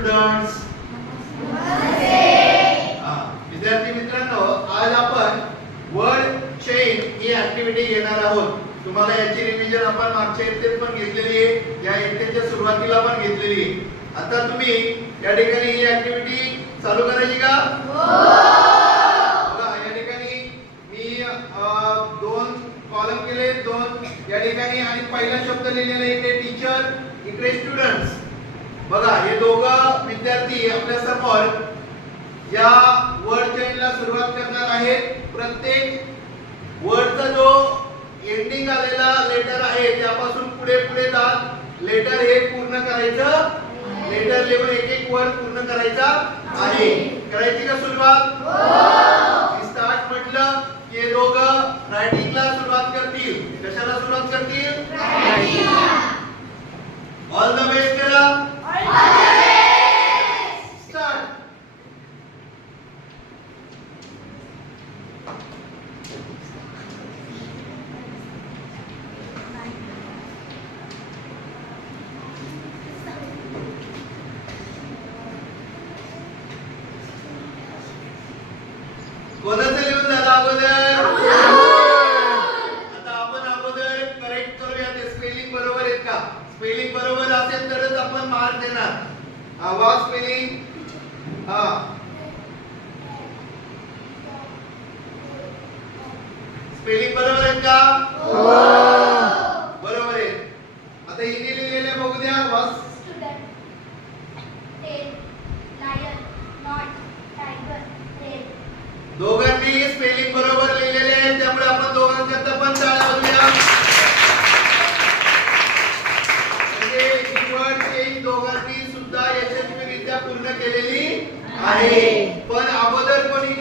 Students. विद्यार्थी मित्रांनो, आज आपण वर्ड चेन ही ऍक्टिव्हिटी घेणार आहोत. तुम्हाला याची रिव्हिजन आपण मागच्या इयत्तेत पण घेतलेली आहे, या इयत्तेच्या सुरुवातीला पण घेतलेली आहे. आता तुम्ही या ठिकाणी ही ऍक्टिव्हिटी चालू करायची का? बघा या ठिकाणी मी दोन कॉलम केले, दोन या ठिकाणी, आणि पहिला शब्द लिहिलेला आहे इकडे टीचर, इकडे स्टुडंट्स. बघा हे दोघं विद्यार्थी आपल्या समोर या वर्ड चेनला सुरुवात करणार आहेत. प्रत्येक वर्डचा जो एंडिंग आलेला लेटर आहे त्यापासून पुढे पुढे जात लेटर हे पूर्ण करायचं. लेटर लेवल एक एक वर्ड पूर्ण करायचा आहे. करायची का सुरुवात? हो. स्टार्ट म्हटलं की हे दोघं रायटिंगला सुरुवात करतील. कशाला सुरुवात करतील? रायटिंगला. ऑल द बेस्ट करा. स्टार्ट. कोणाचं लिहून झालं अगोदर? आता आपण अगोदर करेक्ट करूया ते स्पेलिंग बरोबर आहेत का. स्पेलिंग बरोबर असेल तरच आपण मार्क देणार. वा स्पेलिंग स्पेलिंग बरोबर आहे का? हो बरोबर आहे. आता हिने लिहिलेले बघू द्या. वा student, tail, lion, not, tiger, red. दोघांनी स्पेलिंग बरोबर लिहिलेले आहे, त्यामुळे आपण दोघांकरता पण टाळ्या वाजवूया. म्हणजे ही वर्ड चेन दोघांनी सुद्धा यशस्वीरित्या पूर्ण केलेली आहे. पण अगोदर कोणी